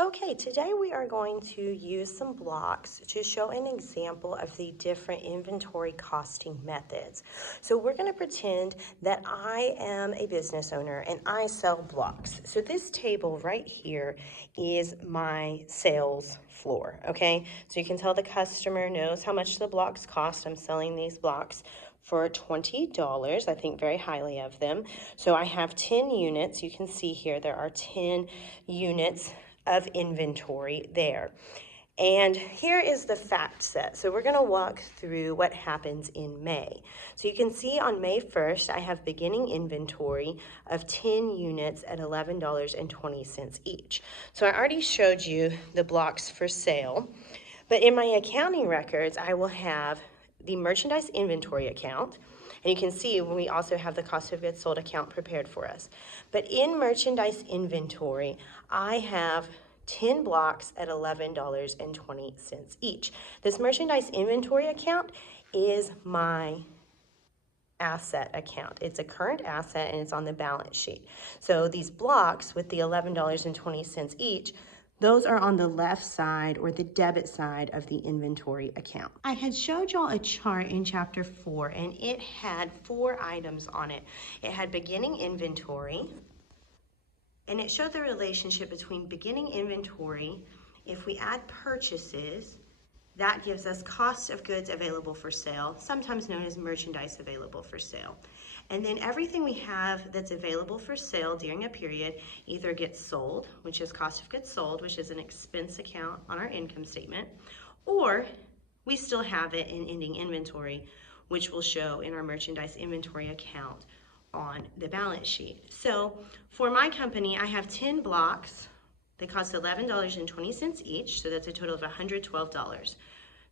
Okay, today we are going to use some blocks to show an example of the different inventory costing methods. So we're going to pretend that I am a business owner and I sell blocks. So this table right here is my sales floor, okay? So you can tell the customer knows how much the blocks cost. I'm selling these blocks for $20. I think very highly of them. So I have 10 units. You can see here there are 10 units of inventory there. And here is the fact set. So we're going to walk through what happens in May. So you can see on May 1st, I have beginning inventory of 10 units at $11.20 each. So I already showed you the blocks for sale, but in my accounting records, I will have the merchandise inventory account. And you can see we also have the cost of goods sold account prepared for us. But in merchandise inventory, I have 10 blocks at $11.20 each. This merchandise inventory account is my asset account. It's a current asset and it's on the balance sheet. So these blocks with the $11.20 each, those are on the left side or the debit side of the inventory account. I had showed y'all a chart in chapter 4 and it had 4 items on it. It had beginning inventory and it showed the relationship between beginning inventory. If we add purchases, that gives us cost of goods available for sale, sometimes known as merchandise available for sale. And then everything we have that's available for sale during a period either gets sold, which is cost of goods sold, which is an expense account on our income statement, or we still have it in ending inventory, which will show in our merchandise inventory account on the balance sheet. So for my company, I have 10 blocks. They cost $11.20 each, so that's a total of $112.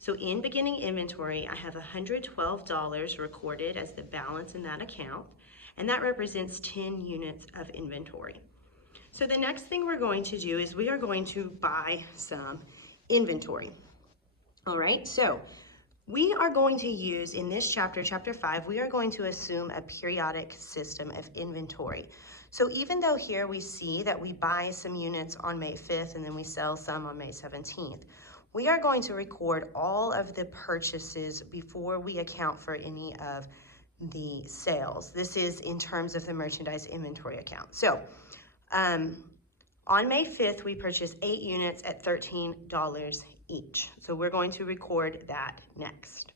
So in beginning inventory, I have $112 recorded as the balance in that account, and that represents 10 units of inventory. So the next thing we're going to do is we are going to buy some inventory. All right, so we are going to use in this chapter, chapter 5, we are going to assume a periodic system of inventory. So even though here we see that we buy some units on May 5th and then we sell some on May 17th, we are going to record all of the purchases before we account for any of the sales. This is in terms of the merchandise inventory account. So on May 5th, we purchased 8 units at $13 each. So we're going to record that next.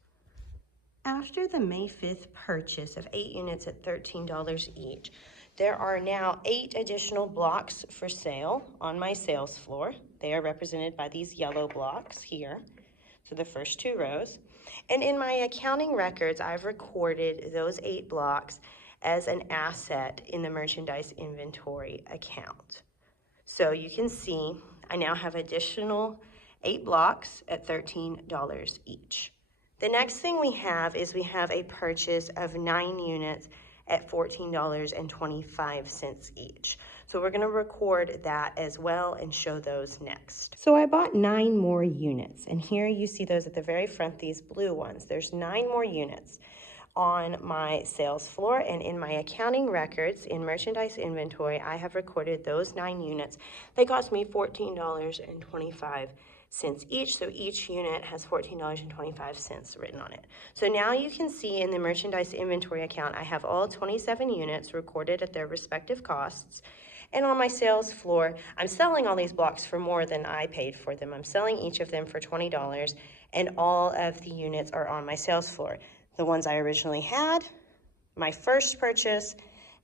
After the May 5th purchase of 8 units at $13 each, there are now 8 additional blocks for sale on my sales floor. They are represented by these yellow blocks here, so the first 2 rows. And in my accounting records, I've recorded those 8 blocks as an asset in the merchandise inventory account. So you can see I now have additional 8 blocks at $13 each. The next thing we have is we have a purchase of 9 units at $14.25 each. So we're going to record that as well and show those next. So I bought 9 more units, and here you see those at the very front, these blue ones. There's 9 more units on my sales floor, and in my accounting records in merchandise inventory, I have recorded those 9 units. They cost me $14.25 each, so each unit has $14.25 written on it. So now you can see in the merchandise inventory account, I have all 27 units recorded at their respective costs. And on my sales floor, I'm selling all these blocks for more than I paid for them. I'm selling each of them for $20, and all of the units are on my sales floor. The ones I originally had, my first purchase,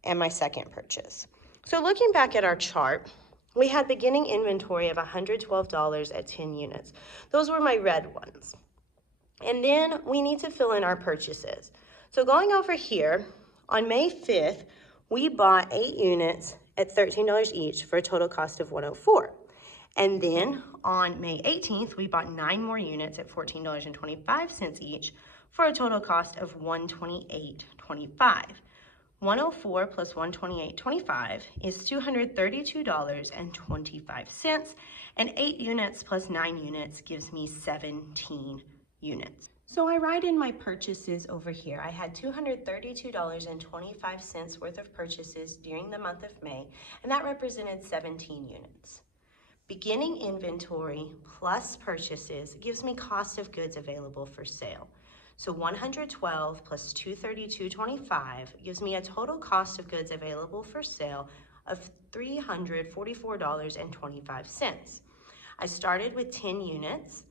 and my second purchase. So looking back at our chart, we had beginning inventory of $112 at 10 units. Those were my red ones. And then we need to fill in our purchases. So going over here, on May 5th, we bought 8 units at $13 each for a total cost of $104. And then on May 18th, we bought 9 more units at $14.25 each for a total cost of $128.25. 104 plus 128.25 is $232.25, and 8 units plus 9 units gives me 17 units. So I write in my purchases over here. I had $232.25 worth of purchases during the month of May, and that represented 17 units. Beginning inventory plus purchases gives me cost of goods available for sale. So 112 plus 232.25 gives me a total cost of goods available for sale of $344.25. I started with 10 units.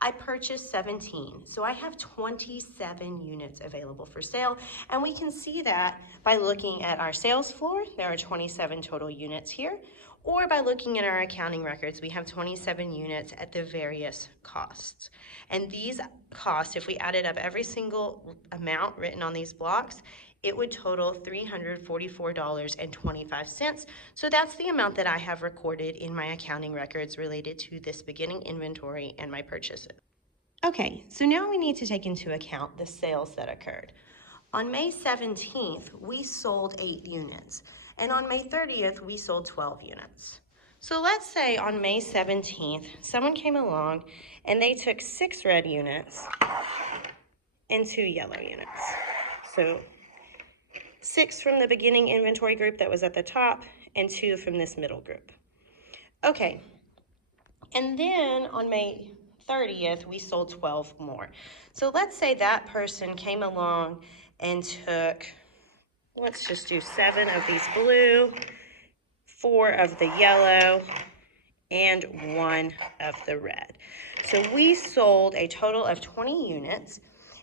I purchased 17, so I have 27 units available for sale, and we can see that by looking at our sales floor. There are 27 total units here, or by looking at our accounting records, we have 27 units at the various costs. And these costs, if we added up every single amount written on these blocks, it would total $344.25. So that's the amount that I have recorded in my accounting records related to this beginning inventory and my purchases. Okay, so now we need to take into account the sales that occurred. On May 17th, we sold 8 units, and on May 30th, we sold 12 units. So let's say on May 17th, someone came along and they took 6 red units and 2 yellow units. So 6 from the beginning inventory group that was at the top and 2 from this middle group. Okay, and then on May 30th, we sold 12 more. So let's say that person came along and took, let's just do 7 of these blue, 4 of the yellow, and 1 of the red. So we sold a total of 20 units,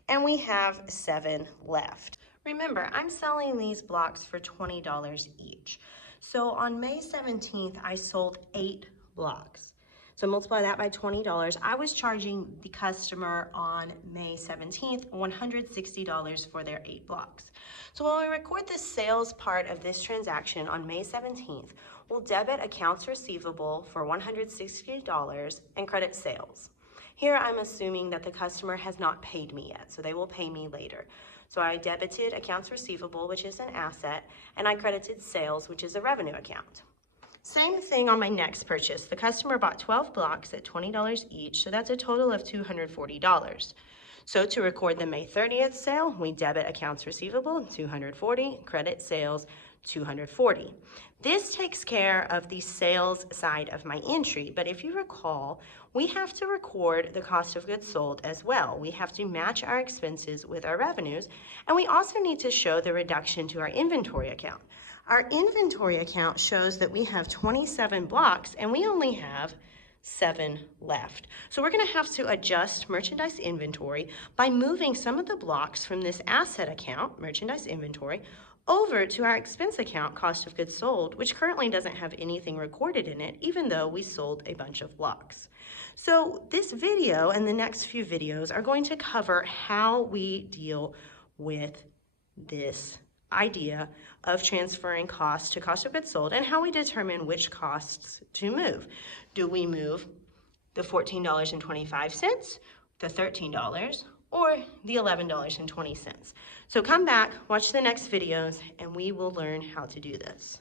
and we have 7 left. Remember, I'm selling these blocks for $20 each. So on May 17th, I sold 8 blocks. So multiply that by $20. I was charging the customer on May 17th $160 for their 8 blocks. So when we record the sales part of this transaction on May 17th, we'll debit accounts receivable for $160 and credit sales. Here I'm assuming that the customer has not paid me yet, so they will pay me later. So I debited accounts receivable, which is an asset, and I credited sales, which is a revenue account. Same thing on my next purchase. The customer bought 12 blocks at $20 each, so that's a total of $240. So to record the May 30th sale, we debit accounts receivable, $240, credit sales, $240. This takes care of the sales side of my entry, but if you recall, we have to record the cost of goods sold as well. We have to match our expenses with our revenues, and we also need to show the reduction to our inventory account. Our inventory account shows that we have 27 blocks and we only have 7 left. So we're going to have to adjust merchandise inventory by moving some of the blocks from this asset account, merchandise inventory, over to our expense account, cost of goods sold, which currently doesn't have anything recorded in it, even though we sold a bunch of blocks. So this video and the next few videos are going to cover how we deal with this idea of transferring costs to cost of goods sold and how we determine which costs to move. Do we move the $14.25, the $13, or the $11.20? So come back, watch the next videos, and we will learn how to do this.